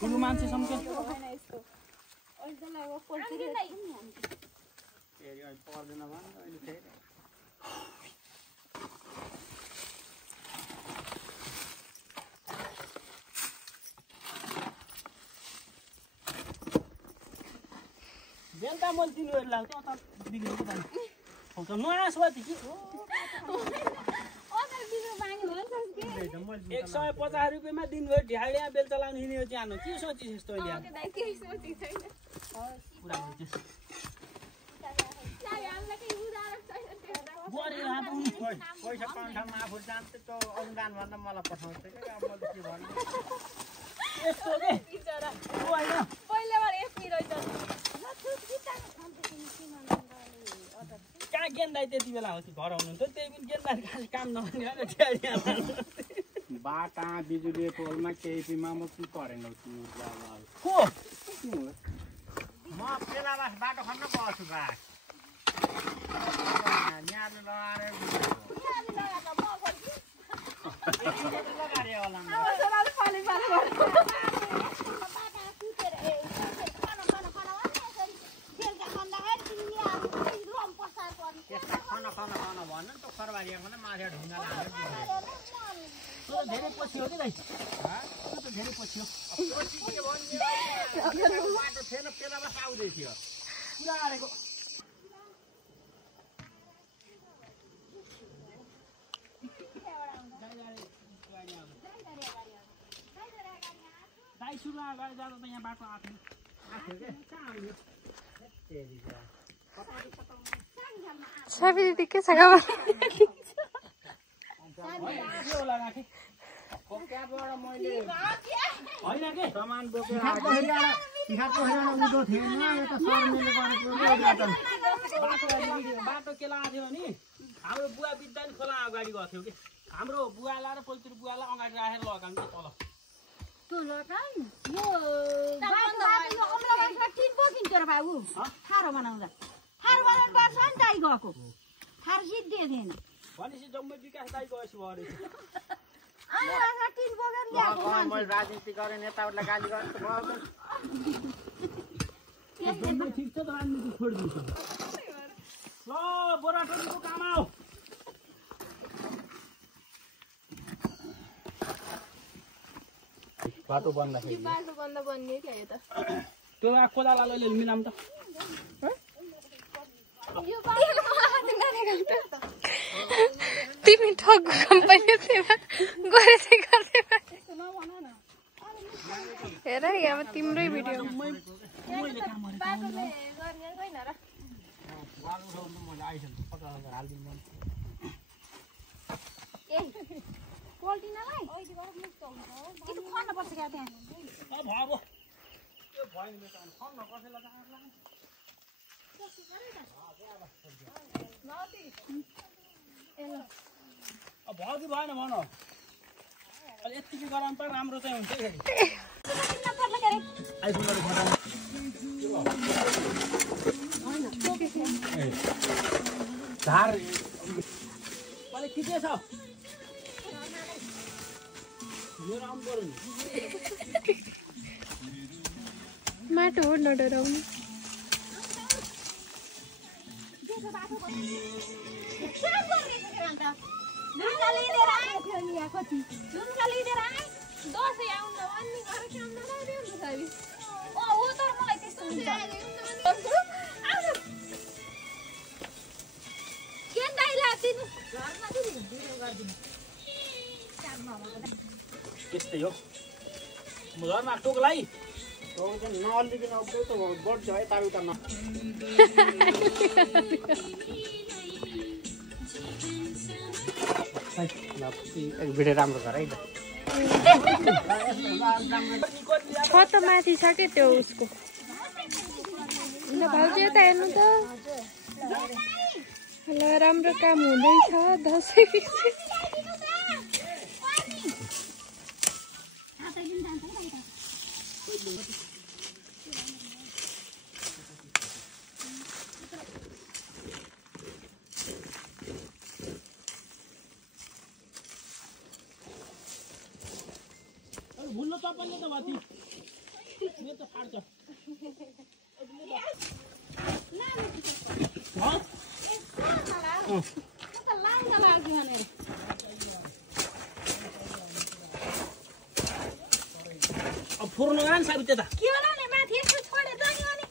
ठुलो मान्छे सम्झे बेलुका मैले 3 गरी लाग्थ्यो अत बिग्रेको पानी हो त नआस भयो कि 150 रुपैयाँमा दिनभरि ढ्याड्या बेलचा लाउनु हिँड्यो चाहिँ के सोचिस यस्तो अहिले पैसा पाउनु ठाउँमा आफू जान्छ त अनुदान भन्दा मलाई पठाउँछ के अब मैले के भन्नु यस्तो के बिचरा होइन पहिलेबाट यति रहेछ कहाँ गेन्दाइ त्यति बेला हो घर आउनुहुन्थ्यो त्यही पनि गेन्दा खास काम नगर्ने ढ्याड्या बाटा बिजुली पोलमा केहीमा म के गरेन को म पेलाबास बाटो खन्न बस्छु बा न्यानो लगाएर लगारे होला खाना भन्न त खरबारीमा पनि माछा ढुङ्गा लाग्यो धेरै पछि हो कि दाइ त धेरै पछि हो बाटो थिएन पेलाबास आउँदै थियो पुरा आएको दाइ सुरुमा अगाडि जाँदा त यहाँ बाटो आएको साबी दिदी के छ खबर सामान बोकेर बाटो के लगाएको थियो नि हाम्रो बुवा बित्दा नि खोला अगाडि गएको थियो कि हाम्रो बुवालाई र पोल्ट्री बुवालाई अगाडि राखेर लगाएको तल भनेपछि जम्मै विकास दाइ गएपछि भयो राजनीति गर्ने नेताहरूलाई गाली गर्नु ठिक छ त राजनीति छोडिदिन्छ ल बोराटोलीको काम आऊ बाटो बन्दाखेरि बाटो बन्द बन्ने थियो त त्यो कोदालाले मिलाम त तिमी ठगको कम्पनी गरे चाहिँ गर्दै हेर अब तिम्रै भिडियो भयो कि भएन भन अलि यतिकै गराउनु त राम्रो चाहिँ हुन्छ फेरि धार अलि ठिकै छ मेरो आउनु पर्यो नि माटो हो नडराउनु त्यस्तै हो म घरमा टोकलाई नअलिकन बढ्छ है तारुता न भिडियो राम्रो गर है छ त माथि छ के त्यो उसको ल भाउजू यता हेर्नु त ल राम्रो काम हुँदैछ दसैँ चप्पलले त भति मेरो त फाट्छ अब फोर्नु गान साबु त्यता के होला नि माथि यसो छोडे जाने अनि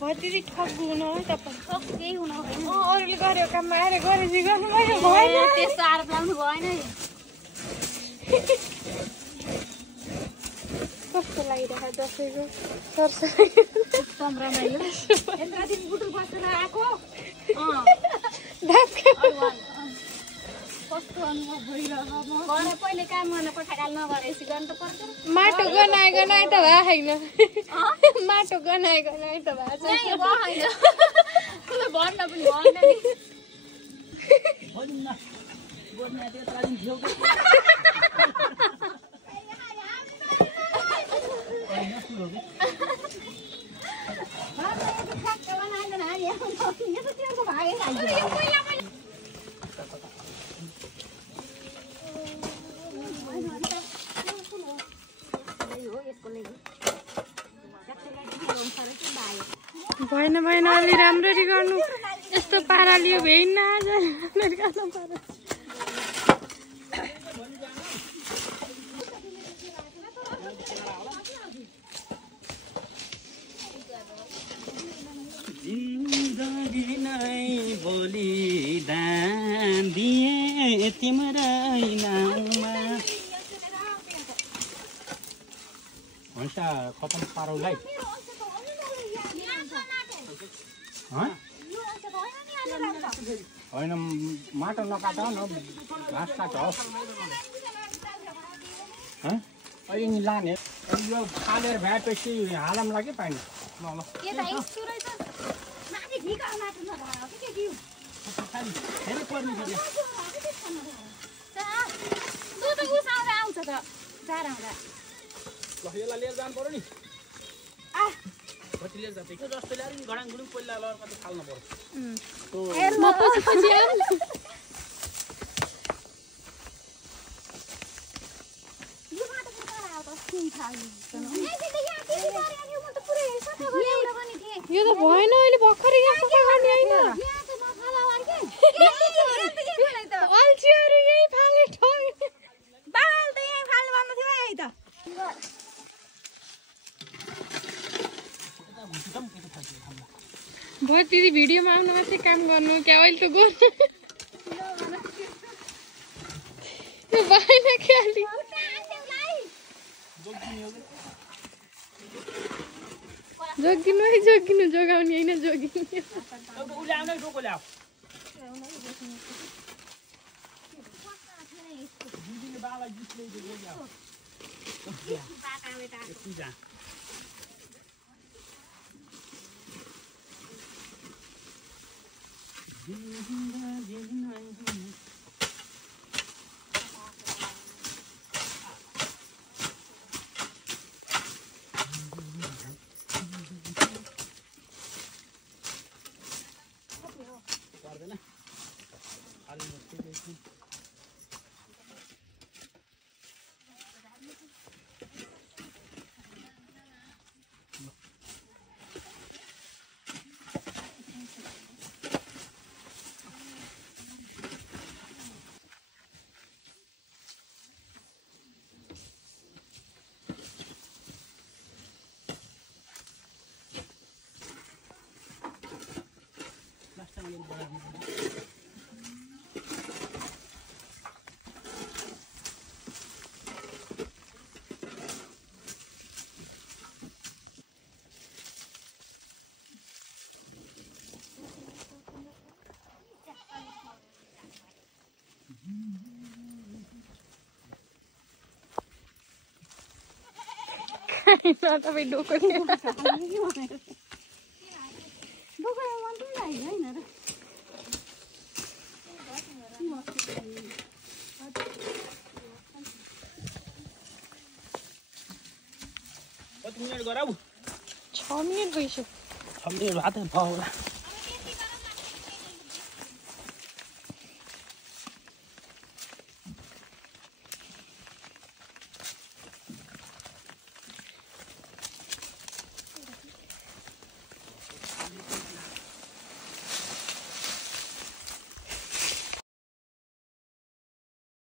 भतिजी ठग्नु न है तपाईँ केही हुन भएन अरूले गरेको काममा आएर गरेपछि गर्नु भएन त्यस्तो आरोप लाउनु भएन कस्तो लागिरहेको दसैँको सरसरी एकदम रमाइलो यत्र दिन बुटुल बसेर आएको कस्तो अनुभव भइरहेको घरै पहिले काम गर्न पठाकाल नगरेपछि गर्नु त पर्छ माटो गनाए गनाए त भए छैन माटो गनाए गनाए त भएको छ कसलाई भन्न पनि भएन नि भनिन्न गोर्ने त्यत्रा दिन थियो भएन भएन अलि राम्ररी गर्नु यस्तो पाराले यो भेइन आज राम्ररी गर्नु पर्यो जिन्दगी नै बलिदान दिए तिम्रै नाममा हुन्छ खतम पारौलाई होइन माटो नकाट न घाँस काट अहिले लाने यो फालेर भ्याएपछि हालम लाग्यो पानी ल ल धेरै पर्ने छ त्यहाँ ल यसलाई लिएर जानु पर्यो नि कति लिएर जान्छ त्यो जस्तो ल्याएर नि घडाङ गुडुङ पहिला लगेर कति फाल्नु पर्यो म पछि पछि आउँ यो त भएन अहिले भर्खरै यहाँ सफा गर्ने होइन अल्छीहरू यही फाले ठग बाबाले त यही फाल्नु भन्नु थियो है त भयो दिदी भिडियोमा आउनु मात्रै काम गर्नु क्या अहिले त गर्नु भएन क्या अलि जोगिनु है जोगिनु जोगाउने होइन जोगिनु उसले आउनै डोको ल्याऊ दिदीले बाबालाई गीत ल्याइदियो ल्याऊ पूजा पर्दैन तपाईँ डोको कति मिनट गराऊ 6 मिनट भइसक्यो 6 मिनट भातै भयो होला